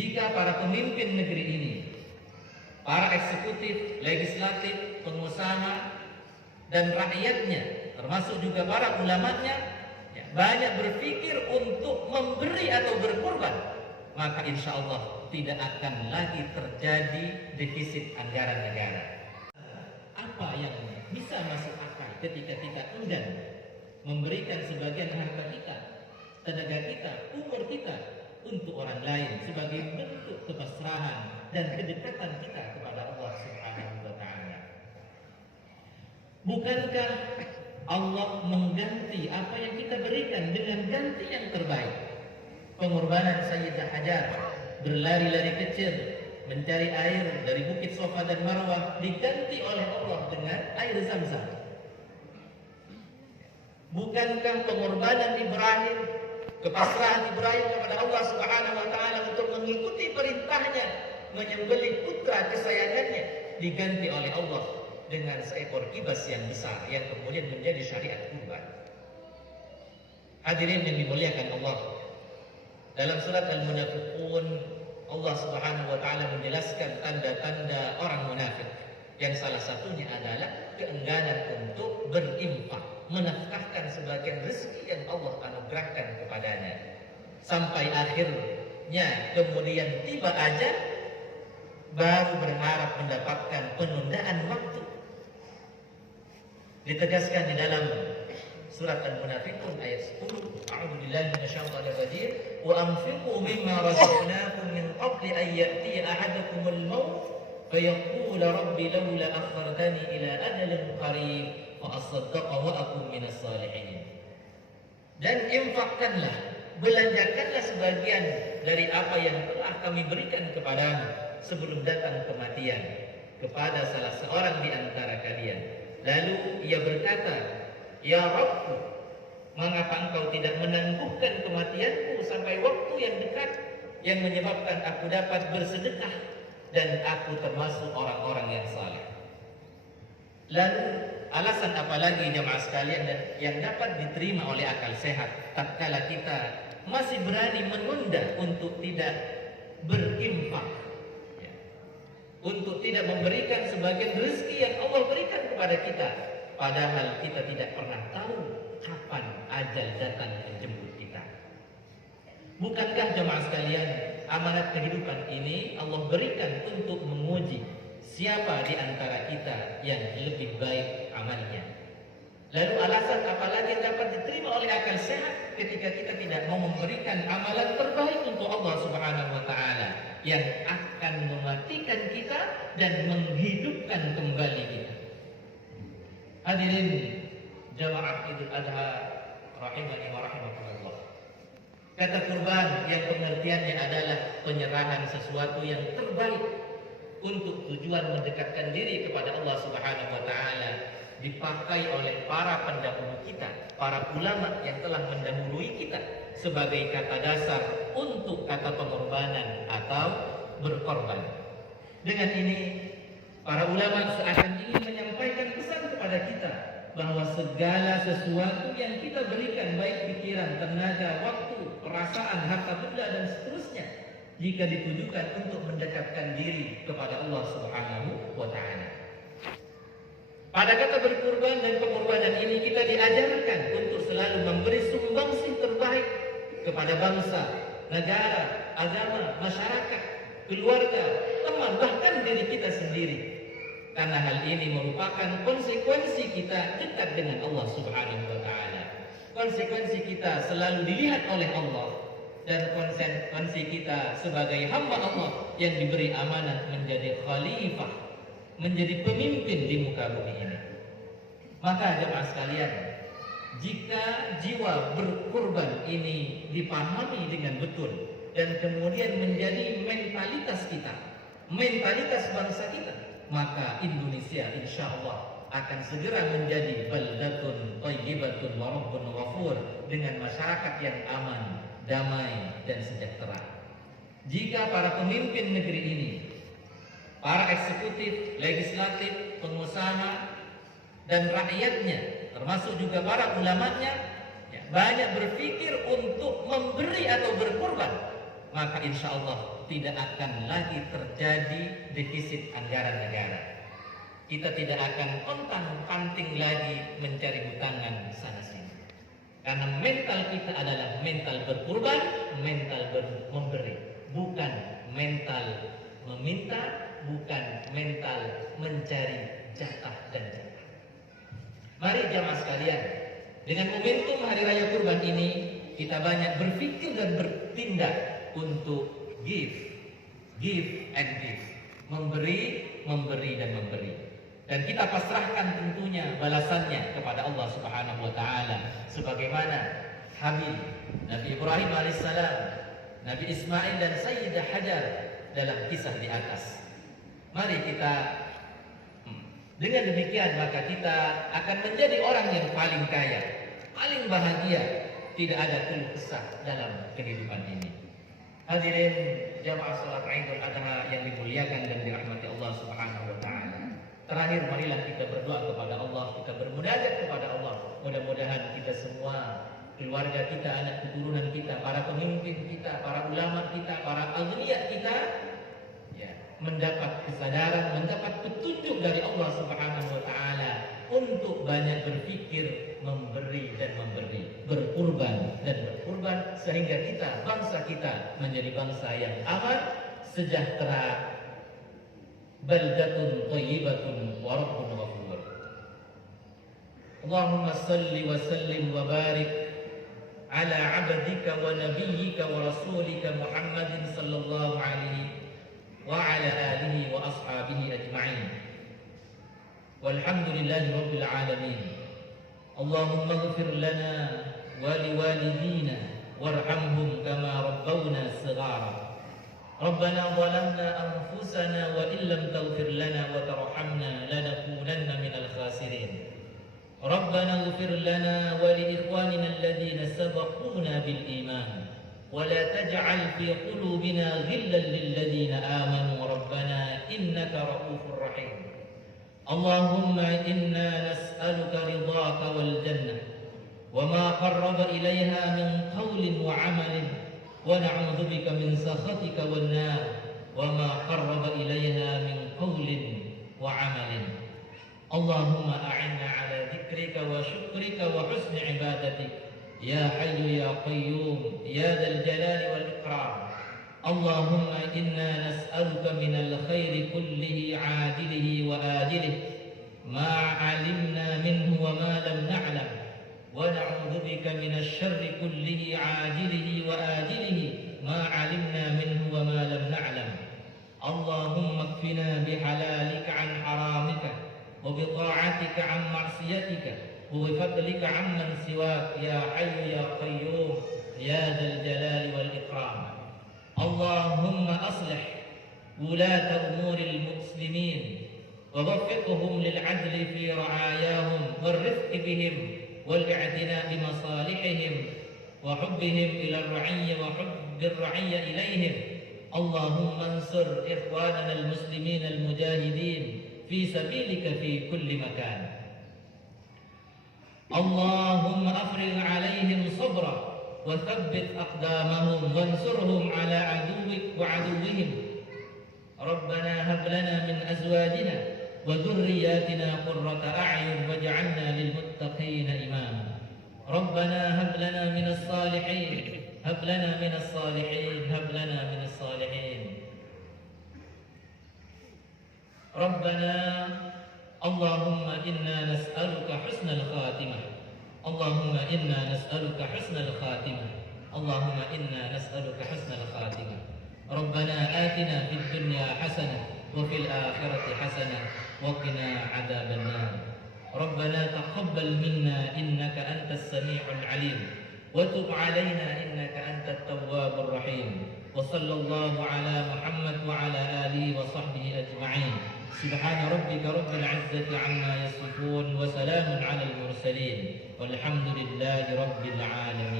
jika para pemimpin negeri ini, para eksekutif, legislatif, pengusaha, dan rakyatnya, termasuk juga para ulamanya, banyak berpikir untuk memberi atau berkorban, maka insya Allah tidak akan lagi terjadi defisit anggaran negara. Apa yang bisa masuk akal ketika kita enggan memberikan sebagian harta kita, tenaga kita, umur kita untuk orang lain sebagai bentuk kepasrahan dan kedekatan kita kepada Allah Subhanahu wa Ta'ala? Bukankah Allah mengganti apa yang kita berikan dengan ganti yang terbaik? Pengorbanan Sayyidah Hajar berlari-lari kecil mencari air dari Bukit Safa dan Marwah diganti oleh Allah dengan air Zam-Zam. Bukankah pengorbanan Ibrahim, kepasrahan Ibrahim kepada Allah Subhanahu wa Ta'ala untuk mengikuti perintahnya menyembelih putra kesayangannya diganti oleh Allah dengan seekor kibas yang besar yang kemudian menjadi syariat kurban? Hadirin yang dimuliakan Allah, dalam surat Al-Munafiqun Allah Subhanahu wa Ta'ala menjelaskan tanda-tanda orang munafik, yang salah satunya adalah keengganan untuk berinfak, menafkahkan sebagian rezeki yang Allah anugerahkan kepadanya, sampai akhirnya kemudian tiba ajal baru berharap mendapatkan penundaan waktu. Ditegaskan di dalam surat Al-Munafiqun ayat 10, A'udzubillahi minasyaitonir rajim, wa anfiqu mimma razaqnakum min qabli an ya'tiya ahadakumul maut fayaqula rabbi laula akhartani ila ajalin qarib wa asaddaqa wa akun minas salihin. Dan infakkanlah, belanjakanlah sebagian dari apa yang telah kami berikan kepadamu sebelum datang kematian kepada salah seorang di antara kalian. Lalu ia berkata, ya Rabbku, mengapa engkau tidak menangguhkan kematianku sampai waktu yang dekat yang menyebabkan aku dapat bersedekah dan aku termasuk orang-orang yang saleh? Lalu alasan apa lagi jemaah sekalian dan yang dapat diterima oleh akal sehat tatkala kita masih berani menunda untuk tidak berinfak, untuk tidak memberikan sebagian rezeki yang Allah berikan kepada kita, padahal kita tidak pernah tahu kapan ajal datang menjemput kita? Bukankah jemaah sekalian, amanat kehidupan ini Allah berikan untuk menguji siapa di antara kita yang lebih baik amalnya? Lalu alasan apa lagi yang dapat diterima oleh akal sehat ketika kita tidak mau memberikan amalan terbaik untuk Allah Subhanahu wa Ta'ala yang akan mematikan kita dan menghidupkan kembali kita? Hadirin jamaah Idul Adha rahimani wa rahimakumullah. Kata kurban yang pengertiannya adalah penyerahan sesuatu yang terbaik untuk tujuan mendekatkan diri kepada Allah Subhanahu wa Ta'ala, dipakai oleh para pendahulu kita, para ulama yang telah mendahului kita sebagai kata dasar untuk kata pengorbanan atau berkorban. Dengan ini para ulama seakan ingin menyampaikan pesan kepada kita bahwa segala sesuatu yang kita berikan, baik pikiran, tenaga, waktu, perasaan, harta benda dan seterusnya, jika ditujukan untuk mendekatkan diri kepada Allah Subhanahu wa Ta'ala. Pada kata berkurban dan pengorbanan ini kita diajarkan untuk selalu memberi sumbangsih terbaik kepada bangsa, negara, agama, masyarakat, keluarga, teman, bahkan diri kita sendiri. Karena hal ini merupakan konsekuensi kita dekat dengan Allah Subhanahu wa Ta'ala. Konsekuensi kita selalu dilihat oleh Allah, dan konsekuensi kita sebagai hamba Allah yang diberi amanah menjadi khalifah, menjadi pemimpin di muka bumi ini. Maka jemaah sekalian, jika jiwa berkurban ini dipahami dengan betul dan kemudian menjadi mentalitas kita, mentalitas bangsa kita, maka Indonesia insya Allah akan segera menjadi baldatun thayyibatun wa rabbun ghafur, dengan masyarakat yang aman, damai dan sejahtera. Jika para pemimpin negeri ini, para eksekutif, legislatif, pengusaha dan rakyatnya, termasuk juga para ulamanya, banyak berpikir untuk memberi atau berkorban, maka insya Allah tidak akan lagi terjadi defisit anggaran negara. Kita tidak akan pontang-panting lagi mencari hutangan sana sini. Karena mental kita adalah mental berkorban, mental memberi, bukan mental meminta, bukan mental mencari jatah dan jatah. Mari jamaah sekalian, dengan momentum Hari Raya Kurban ini, kita banyak berpikir dan bertindak untuk give and give, memberi dan memberi. Dan kita pasrahkan tentunya balasannya kepada Allah Subhanahu wa taala, sebagaimana Habib Nabi Ibrahim alaihissalam, Nabi Ismail dan Sayyidah Hajar dalam kisah di atas. Mari kita dengan demikian maka kita akan menjadi orang yang paling kaya, paling bahagia, tidak ada keluh kesah dalam kehidupan ini. Hadirin jamaah salat Idul Adha yang dimuliakan dan dirahmati Allah Subhanahu wa taala. Terakhir, marilah kita berdoa kepada Allah, kita bermunajat kepada Allah. Mudah-mudahan kita semua, keluarga kita, anak keturunan kita, para pemimpin kita, para ulama kita, para awliya kita, ya, mendapat kesadaran, mendapat petunjuk dari Allah Subhanahu wa taala untuk banyak berpikir, memberi dan memberi, berkurban dan berkurban, sehingga kita, bangsa kita menjadi bangsa yang aman, sejahtera, baldatun thayyibatun wa rabbun ghafur. Allahumma salli wa sallim wa barik ala abdika wa nabiyyika wa rasulika Muhammadin sallallahu alaihi wa ala alihi wa ashabihi ajma'in. Walhamdulillahi rabbil alamin. Allahumma ighfir lana wa liwalidina warhamhum kama rabbawna shighara. ربنا ظلمنا أنفسنا وإن لم تغفر لنا وترحمنا لنكونن من الخاسرين. ربنا اغفر لنا ولإخواننا الذين سبقونا بالإيمان ولا تجعل في قلوبنا غلا للذين آمنوا ربنا إنك رؤوف رحيم. اللهم إنا نسألك رضاك والجنة وما قرب إليها من قول وعمل ونعوذ بك من سخطك والنار وما قرب إليها من قول وعمل. اللهم أعنا على ذكرك وشكرك وحسن عبادتك يا حي يا قيوم يا ذا الجلال والإكرام. اللهم إنا نسألك من الخير كله عاجله وآجله ما علمنا منه وما لم نعلم ونعوذ بك من الشر كله عاجله وآجله ما علمنا منه وما لم نعلم. اللهم اكفنا بحلالك عن حرامك وبطاعتك عن معصيتك وبفضلك عمن سواك يا حي يا قيوم يا ذا الجلال والإكرام. اللهم أصلح ولاة أمور المسلمين ووفقهم للعدل في رعاياهم والرفق بهم والاعتناء بمصالحهم وحبهم إلى الرعية وحب الرعية إليهم. اللهم انصر إخواننا المسلمين المجاهدين في سبيلك في كل مكان. اللهم أفرغ عليهم صبرا وثبت أقدامهم وانصرهم على عدوك وعدوهم. ربنا هب لنا من أزواجنا وذرياتنا قرة أعين واجعلنا للمتقين إماما. ربنا هب لنا من الصالحين هب لنا من الصالحين هب لنا من الصالحين. ربنا اللهم إنا نسألك حسن الخاتمة. اللهم إنا نسألك حسن الخاتمة. اللهم إنا نسألك حسن الخاتمة. ربنا آتنا في الدنيا حسنة وفي الآخرة حسنة وقنا عذاب النار. ربنا تقبل منا إنك أنت السميع العليم وتب علينا إنك أنت التواب الرحيم. وصلى الله على محمد وعلى آله وصحبه أجمعين. سبحان ربك رب العزة عما يصفون وسلام على المرسلين والحمد لله رب العالمين.